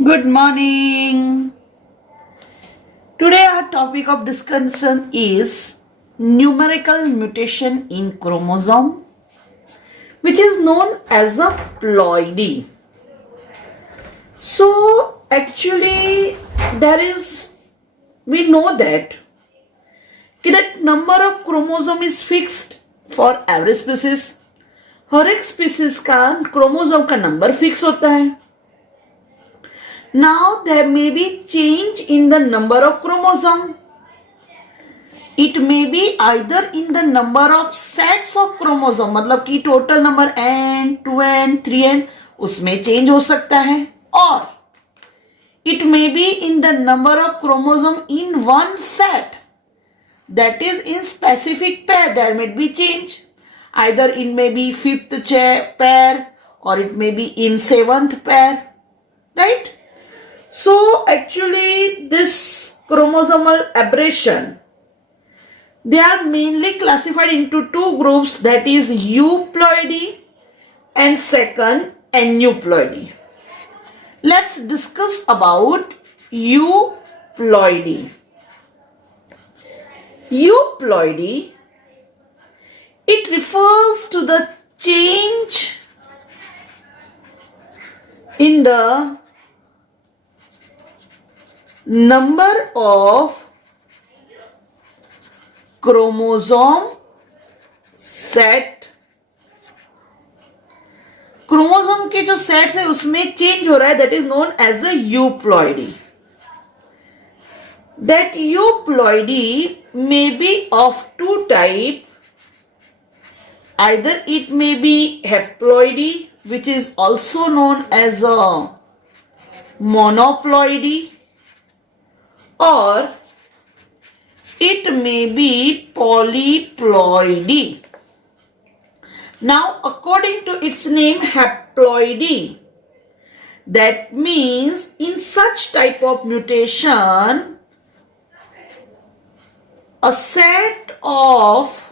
Good morning. Today our topic of discussion is numerical mutation in chromosome, which is known as a ploidy. So actually we know that number of chromosome is fixed for every species. हर एक species का chromosome का number fix होता है. Now there may be change in the number of chromosome. It may be either in the number of sets of chromosome, मतलब कि total number n, 2n, 3n उसमें change हो सकता है, और it may be in the number of chromosome in one set. That is in specific pair there may be change. Either it may be fifth pair or it may be in seventh pair, right? So actually this chromosomal aberration, they are mainly classified into two groups, that is euploidy and second aneuploidy. Let's discuss about euploidy. Euploidy, it refers to the change in the number of chromosome set. Chromosome के जो sets है उसमें change हो रहा है, that is known as a euploidy. That euploidy may be of two types. Either it may be haploidy, which is also known as a monoploidy, or it may be polyploidy. Now, according to its name, haploidy, that means in such type of mutation, a set of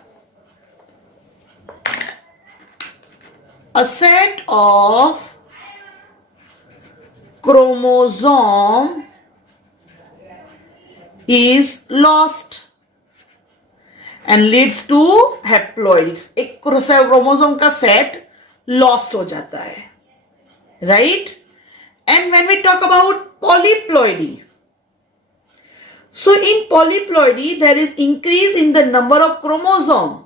chromosome is lost and leads to haploidy. एक chromosome का set lost हो जाता है, right? And when we talk about polyploidy, so in polyploidy there is increase in the number of chromosome,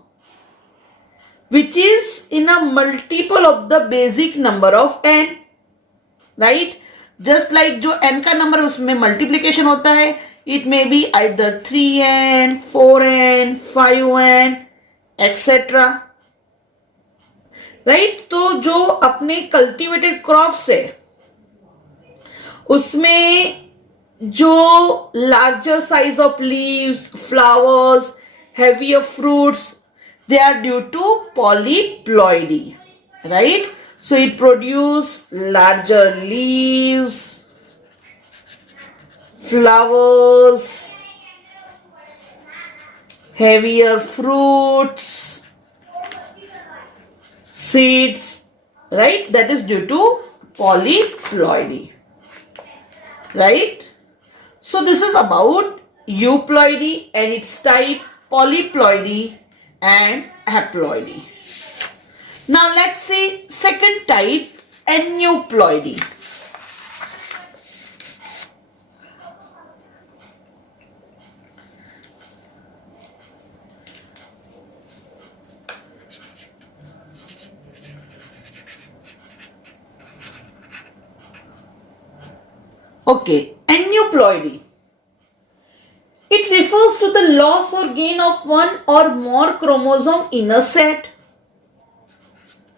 which is in a multiple of the basic number of n, right? Just like जो n का number उसमें multiplication होता है, it may be either 3n, 4n, 5n, etc. right? तो जो अपने cultivated crops है उसमें जो larger size of leaves, flowers, heavier fruits, they are due to polyploidy, right? So it produces larger leaves, flowers, heavier fruits, seeds, right? That is due to polyploidy, right? So this is about euploidy and its type, polyploidy and haploidy. Now let's see second type, aneuploidy. Okay, aneuploidy. It refers to the loss or gain of one or more chromosome in a set.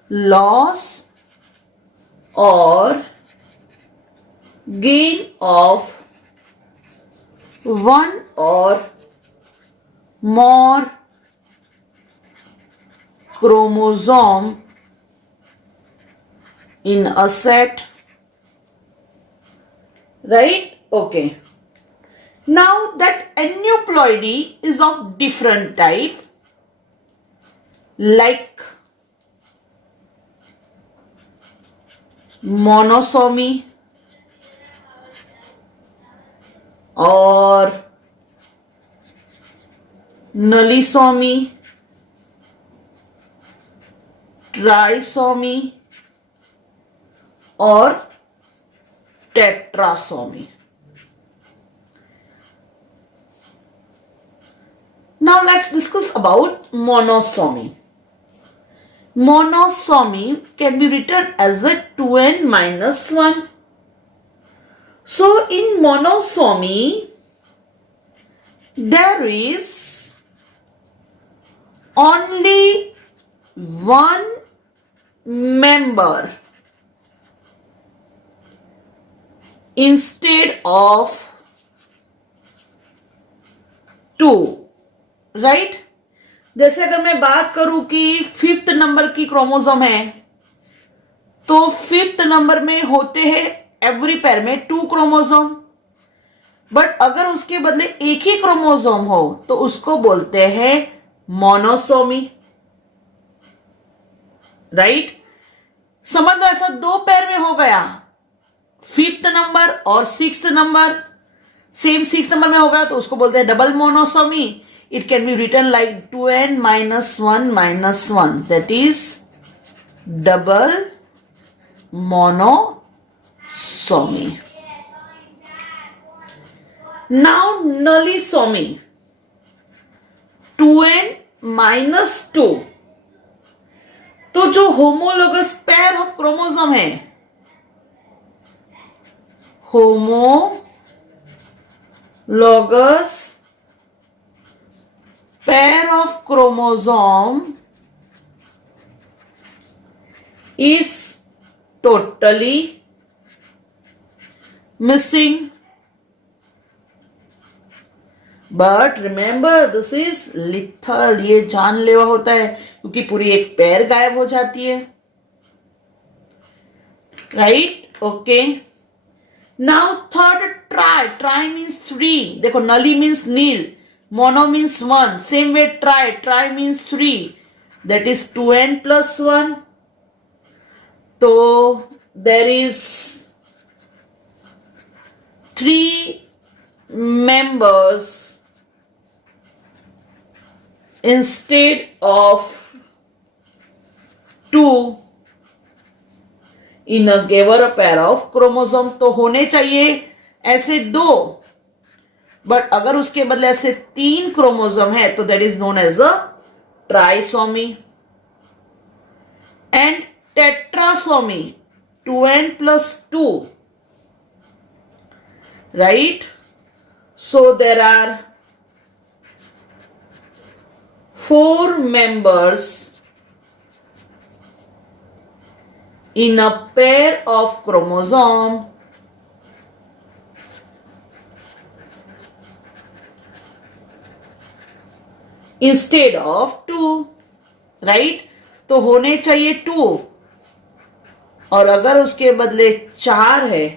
Loss or gain of one or more chromosome in a set, right? Okay. Now that aneuploidy is of different type, like monosomy, और नलीसोमी, trisomy और tetrasomy. Now let's discuss about monosomy. Monosomy can be written as a 2n minus 1. So in monosomy, there is only one member instead of two. Right जैसे अगर मैं बात करूं कि 5th number की chromosome है तो 5th नंबर में होते हैं एवरी पेयर में 2 क्रोमोसोम, बट अगर उसके बदले एक ही क्रोमोसोम हो तो उसको बोलते हैं मोनोसोमी. राइट समझ लो ऐसा 2 पेयर में हो गया, 5th नंबर और 6th number same 6th number में होगा तो उसको बोलते हैं double monosomy. It can be written like 2n minus 1 minus 1. That is double monosomy. Now nullisomy. 2n minus 2. तो जो होमोलोगस पेयर ऑफ क्रोमोसोम है, homologous pair of chromosome is totally missing. But remember this is lethal. ये जानलेवा होता है क्योंकि पूरी एक पेयर गायब हो जाती है. Right okay. Now third try. Try means 3. देखो नली means nil, mono means 1. Same way tri. Tri means 3. That is 2n plus 1. So there is 3 members instead of 2 in a given pair of chromosome. तो होने चाहिए ऐसे 2, but अगर उसके बदले ऐसे 3 क्रोमोसोम है तो that is known as a trisomy. And tetrasomy 2n plus 2. Right so there are 4 members in a pair of chromosome instead of 2. Right तो होने चाहिए 2 और अगर उसके बदले 4 है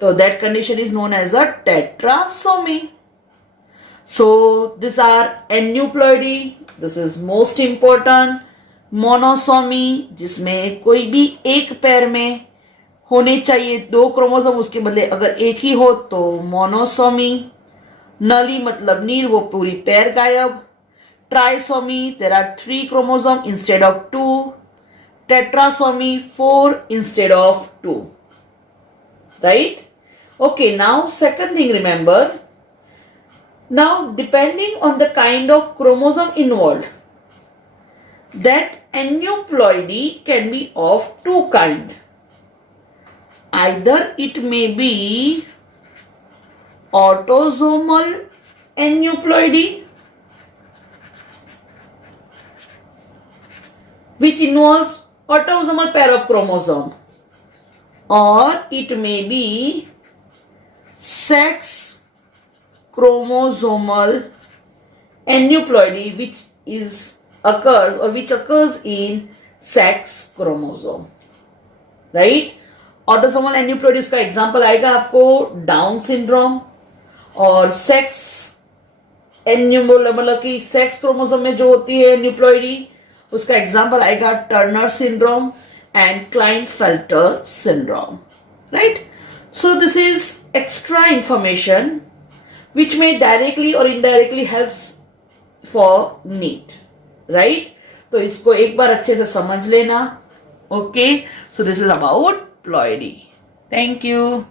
तो that condition is known as a tetrasomy. So this are aneuploidy. This is most important. Monosomy जिसमें कोई भी एक पेयर में होने चाहिए 2 क्रोमोसोम, उसके बदले अगर एक ही हो तो मोनोसोमी. नली मतलब नील, वो पूरी पेयर गायब. Trisomy there are 3 chromosome instead of 2. Tetrasomy 4 instead of 2. Right okay. Now second thing remember, now depending on the kind of chromosome involve, that aneuploidy can be of 2 kind. Either it may be autosomal aneuploidy, which involves autosomal pair of chromosome, or it may be sex chromosomal aneuploidy, which occurs in sex chromosome. Right? Autosomal aneuploidy का example आएगा आपको down syndrome, और sex मतलब कि sex chromosome में जो होती है एन्यूप्लॉइडी उसका एग्जांपल आएगा Turner syndrome and Klinefelter syndrome. Right so this is extra information which may directly or indirectly helps for need, right? तो इसको एक बार अच्छे से समझ लेना. Okay, so this is about ploidy. Thank you.